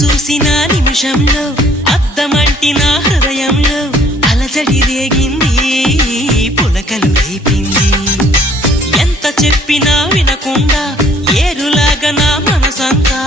చూసిన నిమిషంలో అద్దమంటి నా హృదయంలో అలజడి రేగింది, పులకలు రేపింది. ఎంత చెప్పినా వినకుండా ఏరులాగా నా మనసంతా